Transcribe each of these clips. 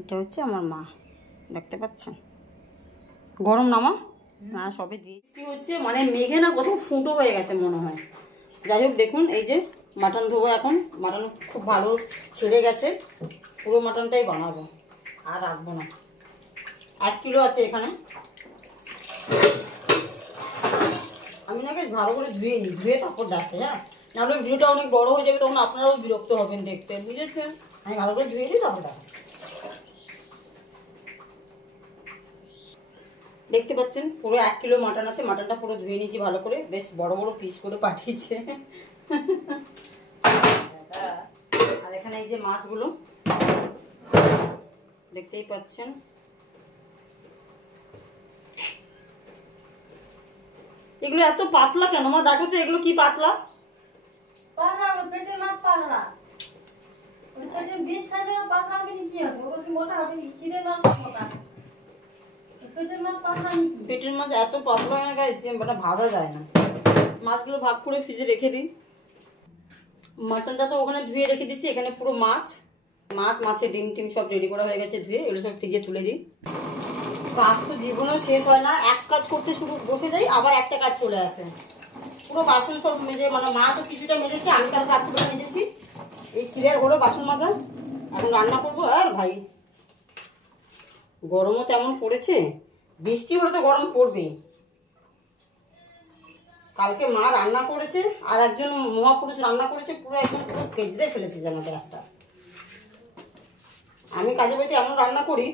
এটা হচ্ছে আমার মা, দেখতে পাচ্ছেন। গরম না মা? না সবে দিয়েছি। হচ্ছে মানে মেঘে না কোথাও ফুটো হয়ে গেছে মনে হয়। যাই হোক দেখুন, এই যে মাটন ধোবো এখন। মাটন খুব ভালো ছেড়ে গেছে, পুরো মাটনটাই বানাবো, আর রাখবো না। 1 কিলো আছে এখানে। আমি না বেশ ভালো করে ধুয়ে নিই, ধুয়ে তারপর ডাকতে। হ্যাঁ, নাহলে ভিডিওটা অনেক বড় হয়ে যাবে, তখন আপনারাও বিরক্ত হবেন দেখতে, বুঝেছেন? আমি ভালো করে ধুয়ে নিই তারপর ডাকতে। দেখতে পাচ্ছেন পুরো 1 কিলো মাটন আছে। মাটনটা পুরো ধুয়ে নিয়েছি ভালো করে, বেশ বড় বড় পিস করে পাঠিয়েছে। আর এখানে এই যে মাছগুলো দেখতেই পাচ্ছেন। এগুলো এত পাতলা কেন মা? দেখো তো এগুলো কি পাতলা। পেটের মাছ পাতলা, পেটের বিষ থাকলে পাতলা হবে কি হবে? ওগুলো কি মোটা হবে? চিড়ে মাছ মোটা, পেটের মাছ পাতলা নাকি? পেটের মাছ এত পাতলা হয় না গাইস, মানে ভাজা যায় না। মাছগুলো ভাগ করে ফ্রিজে রেখে দিই। মাটনটা তো ওখানে ধুয়ে রেখে দিচ্ছি, এখানে পুরো মাছের ডিম টিম সব রেডি করা হয়ে গেছে ধুয়ে, এগুলো সব ফ্রিজে তুলে দিই। কাজ তো জীবনেও শেষ হয় না, এক কাজ করতে শুরু বসে যাই, আবার একটা কাজ চলে আসে। পুরো বাসন সব মেজে, মানে মা তো কিছুটা মেজেছে, আমি কালকে রাত্রিবেলা মেজেছি। এই ক্লিয়ার হলো বাসন মাজা। এখন রান্না করবো। আর ভাই গরমও তেমন পড়েছে, বৃষ্টি হলে তো গরম পড়বেই। কালকে মা রান্না করেছে, আর একজন মহাপুরুষ রান্না করেছে, পুরো একদম পুরো কেজড়ে ফেলেছে যেন গ্যাসটা। আমি কাজে বাড়িতে এমন রান্না করি,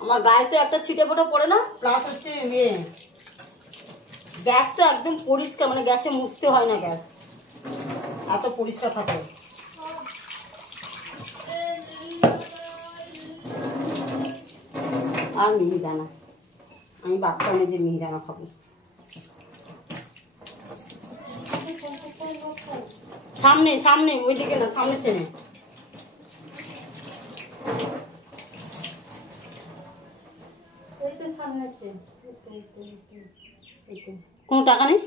আমার গায়ে তো একটা ছিটে ফোটা পড়ে না, প্লাস হচ্ছে গ্যাস তো একদম পরিষ্কার, মানে গ্যাসে মুছতে হয় না, গ্যাস এত পরিষ্কার থাকে। আর মিহিদানা, আমি বাচ্চা মেয়ে মিহিদানা খাবো। সামনে সামনে ওইদিকে না, সামনে চেনে। কোনো টাকা নেই?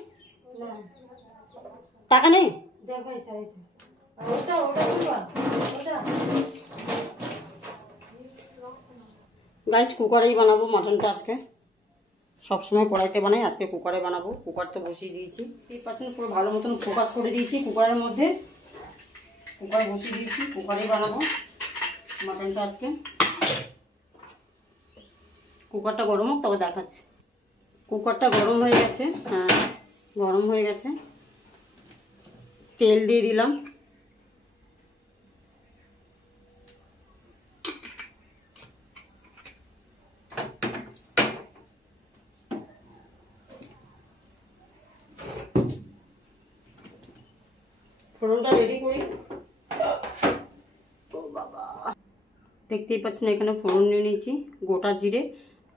টাকা নেই গাইস। কুকারেই বানাবো মাটনটা আজকে। সবসময় কড়াইতে বানাই, আজকে কুকারে বানাবো। কুকার তো বসিয়ে দিয়েছি, 3% পুরো ভালো মতন ফোকাস করে দিয়েছি কুকারের মধ্যে। কুকার বসিয়ে দিয়েছি, কুকারেই বানাবো মাটনটা আজকে। কুকারটা গরম হোক তবে দেখাচ্ছি। কুকারটা গরম হয়ে গেছে, হ্যাঁ গরম হয়ে গেছে। তেল দিয়ে দিলাম। ফোড়নটা রেডি করি। ও বাবা, দেখতেই পাচ্ছেন এখানে ফোড়ন নিয়ে নিয়েছি। গোটা জিরে,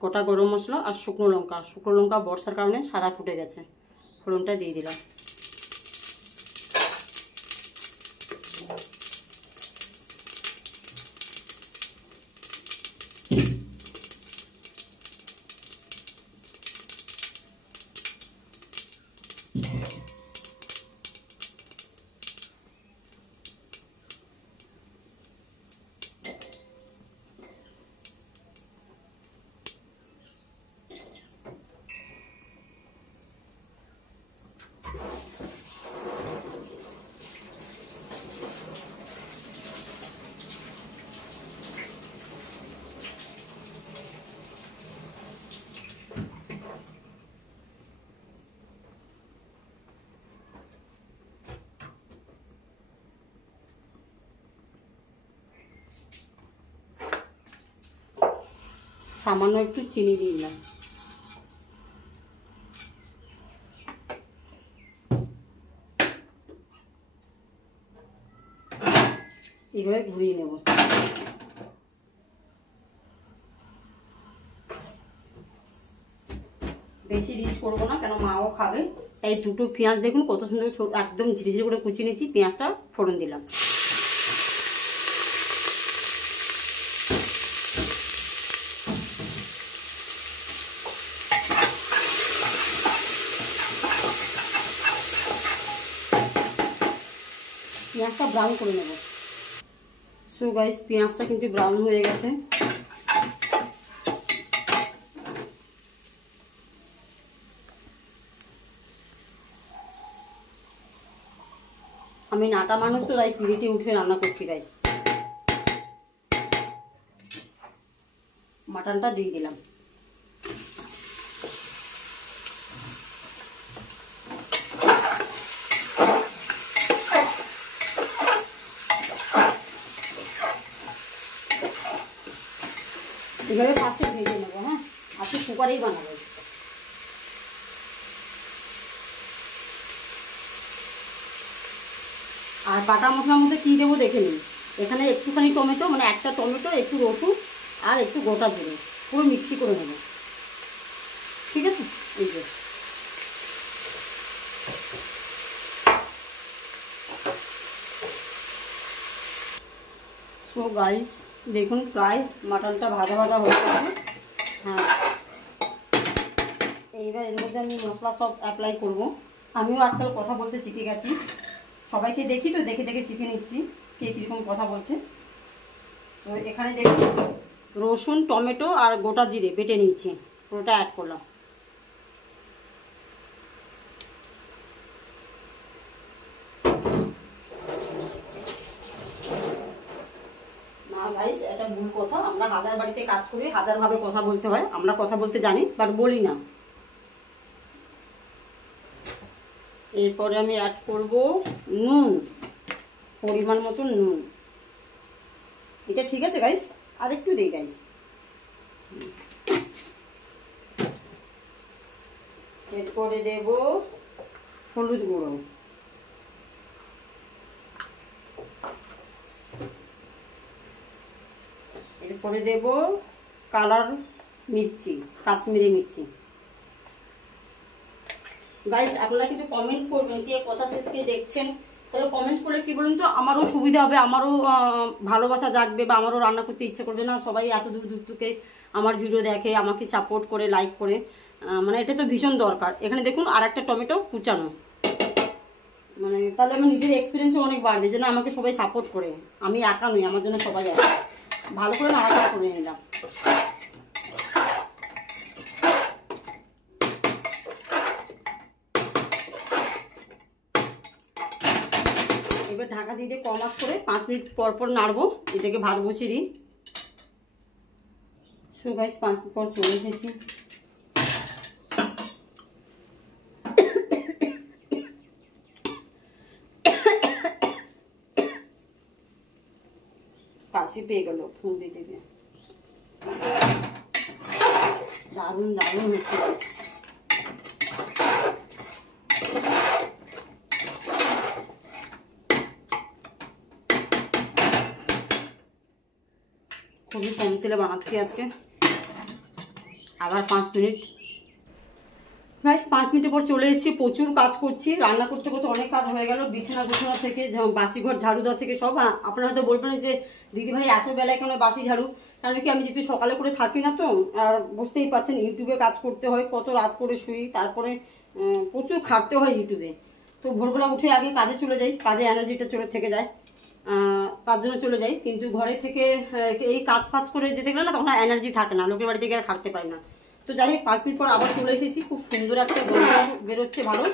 গোটা গরম মশলা আর শুকনো লঙ্কা। শুকনো লঙ্কা বর্ষার কারণে সাদা ফুটে গেছে, ফোড়নটা দিয়ে দিলাম। সামান্য একটু চিনি দিয়ে দিলাম। এইভাবে ঘুরিয়ে নেব। বেশি রিচ করবো না, কেন মাও খাবে। তাই দুটো পেঁয়াজ দেখুন কত সুন্দর একদম ঝিরিঝিরি করে কুচিয়ে নিয়েছি। পেঁয়াজটা ফোড়ন দিলাম। পেঁয়াজটা ব্রাউন করে নেব। সো গাইস, পেঁয়াজটা কিন্তু ব্রাউন হয়ে গেছে। আমি নাটা মানুষ তো তাই পিড়িতে উঠে রান্না করছি গাইস। মাটনটা দিয়ে দিলাম। এবারে ফার্স্টে ভেজে নেবো। হ্যাঁ, আজকে কুকারেই বানাবো। আর বাটা মশলার মধ্যে কী দেবো দেখে নিন। এখানে একটুখানি টমেটো, মানে একটা টমেটো, একটু রসুন আর একটু গোটা জিরে পুরো মিক্সি করে নেব। ঠিক আছে, এই যে সো গাইস দেখুন প্রায় মাটনটা ভাজা ভাজা হয়ে গেছে। হ্যাঁ, এইবার এর মধ্যে আমি মশলা সব অ্যাপ্লাই করব। আমিও আজকাল কথা বলতে শিখে গেছি, সবাইকে দেখি তো দেখে দেখে শিখে নিচ্ছি কে কীরকম কথা বলছে। তো এখানে দেখুন রসুন, টমেটো আর গোটা জিরে বেটে নিয়েছি, পুরোটা অ্যাড করলাম। না গাইস, এটা ভুল কথা। আমরা হাজার বাড়িতে কাজ করি, হাজারভাবে কথা বলতে হয়। আমরা কথা বলতে জানি বাট বলি না। এরপরে আমি অ্যাড করব নুন, পরিমাণ মতো নুন। এটা ঠিক আছে গাইস, আর একটু দিই গাইস। এরপরে দেব হলুদ গুঁড়ো, এরপরে দেব কালার মির্চি, কাশ্মীরি মির্চি। গাইস আপনারা কিন্তু কমেন্ট করবেন কে কোথা থেকে দেখছেন, তাহলে কমেন্ট করলে কি বলুন তো আমারও সুবিধা হবে, আমারও ভালোবাসা জাগবে বা আমারও রান্না করতে ইচ্ছে করবে। না সবাই এত দূর দূর থেকে আমার ভিডিও দেখে, আমাকে সাপোর্ট করে, লাইক করে, মানে এটা তো ভীষণ দরকার। এখানে দেখুন আর একটা টমেটো কুচানো, মানে তাহলে আমার নিজের এক্সপিরিয়েন্সও অনেক বাড়বে যে না আমাকে সবাই সাপোর্ট করে, আমি একা নই, আমার জন্য সবাই আছে। ভালো করে নাড়াচাড়া করে নিলাম। এবার ঢাকা দিয়ে কম আঁচ করে 5 মিনিট পর পর নাড়বো। এটাকে ভাত বসিয়ে দিই। সো গাইস 5 মিনিট পর চলে এসেছি। কাশি পেয়ে গেল, ফোন দিয়ে দেবে। দারুণ দারুণ হচ্ছে গাইস। খুবই কম তেলে বানাচ্ছি আজকে। আবার 5 মিনিট গাইস, 5 মিনিটের পর চলে এসেছি। প্রচুর কাজ করছি, রান্না করতে করতে অনেক কাজ হয়ে গেল। বিছানা গুছানো থেকে বাসিঘর ঝাড়ু দেওয়া থেকে সব। আপনারা হয়তো বলবেন যে দিদিভাই এত বেলায় কেন বাসি ঝাড়ু, কারণ কি আমি যেহেতু সকালে করে থাকি না তো, আর বুঝতেই পারছেন ইউটিউবে কাজ করতে হয়, কত রাত করে শুই, তারপরে প্রচুর খাটতে হয় ইউটিউবে। তো ভোরবেলা উঠে আগে কাজে চলে যাই, কাজে এনার্জিটা চলে থেকে যায়, তার জন্য চলে যাই। কিন্তু ঘরে থেকে এই কাজ ফাজ করে যেতে গেলে না তখন এনার্জি থাকে না, লোকের বাড়ি থেকে আর খাটতে পারি না। তো যাই হোক 5 মিনিট পর আবার চলে এসেছি। খুব সুন্দর একটা গন্ধ বেরোচ্ছে, ভালো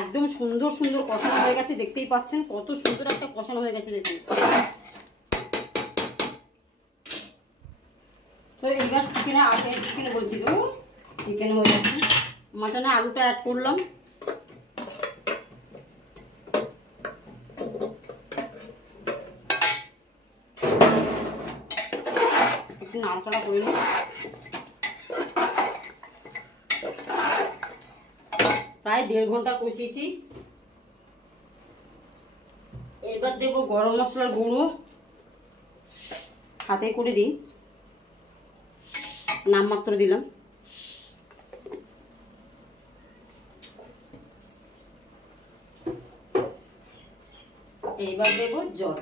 একদম সুন্দর সুন্দর কষানো হয়ে গেছে। দেখতেই পাচ্ছেন কত সুন্দর একটা কষানো হয়ে গেছে দেখুন। তো এইবার চিকেনে বলছি তো চিকেন হয়ে যাচ্ছে। মাটনে আলুটা অ্যাড করলাম। একটু নাড়াচাড়া করে নিই। প্রায় 1.5 ঘন্টা কষিয়েছি। এবার দেবো গরম মশলার গুঁড়ো, হাতে করে দিই, নামমাত্র দিলাম। এইবার দেবো জল।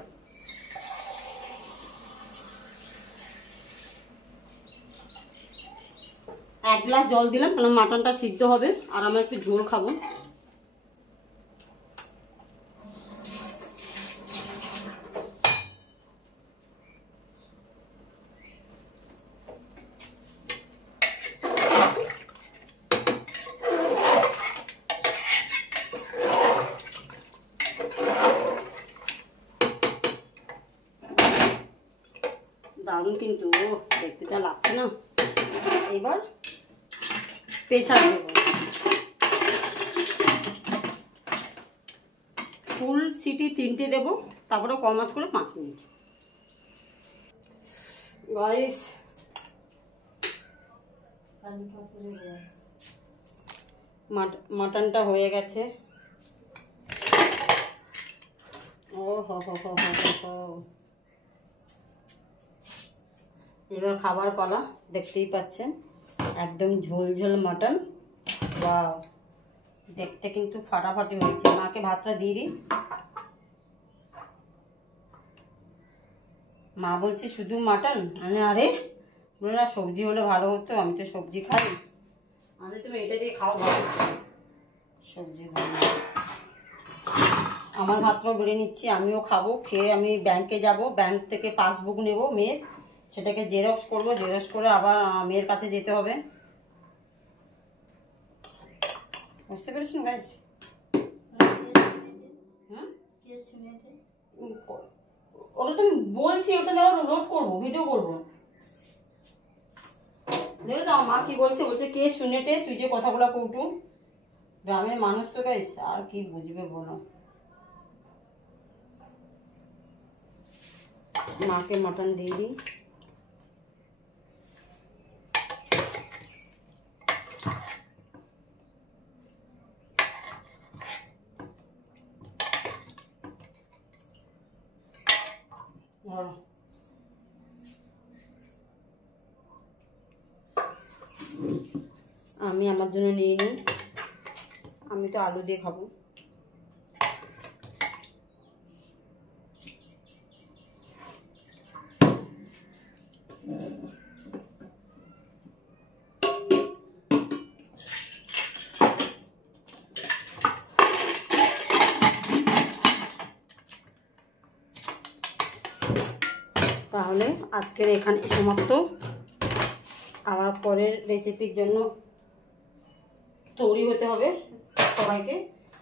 এক গ্লাস জল দিলাম, কারণ মাটনটা সিদ্ধ হবে আর আমরা একটু ঝোল খাবো। কিন্তু দেখতে যা লাগছে না। এবার প্রেসার দেবো, ফুল সিটি 3টে দেবো, তারপরে কম আঁচ করে 5 মিনিট। গাইস মাটনটা হয়ে গেছে। ও হো হো হো হো হো, এবার খাবার পালা। দেখতেই পাচ্ছেন একদম ঝোল ঝোল মাটন। ওয়াও, দেখতে কিন্তু ফাটাফাটি হয়েছে। মাকে ভাতটা দিয়ে দিই। মা বলছে শুধু মাটন, মানে আরে বলে না সবজি হলে ভালো হতো, আমি তো সবজি খাই। আমি তুমি এটা দিয়ে খাও ভালো, সবজি ভালো। আমার ভাতটাও বেড়ে নিচ্ছি, আমিও খাবো। খেয়ে আমি ব্যাংকে যাব, ব্যাংক থেকে পাসবুক নেব মেয়ের, সেটাকে জেরক্স করব, জেরক্স করে আবার মেয়ের কাছে যেতে হবে। বুঝতে পেরেছেন গাইস? ওটা তুমি বলছি, ওটা আমি নোট করবো, ভিডিও করবো। দেখো তো আমার মা কি বলছে, বলছে কে শুনেটে তুই যে কথাগুলো কৌটু। গ্রামের মানুষ তো গাইস, আর কি বুঝবে বলো। মাকে মটন দিয়ে দিই। আমি আমার জন্য নিয়ে নিই, আমি তো আলু দিয়ে খাবো। তাহলে আজকের এখানে সমাপ্ত। আবার পরের রেসিপির জন্য তৈরি হতে হবে সবাইকে।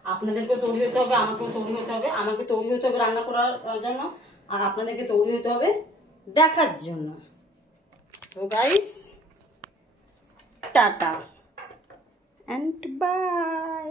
আপনাদেরকেও তৈরি হতে হবে, আমাকেও তৈরি হতে হবে। আমাকে তৈরি হতে হবে রান্না করার জন্য, আর আপনাদেরকে তৈরি হতে হবে দেখার জন্য। তো গাইস, টাটা অ্যান্ড বাই।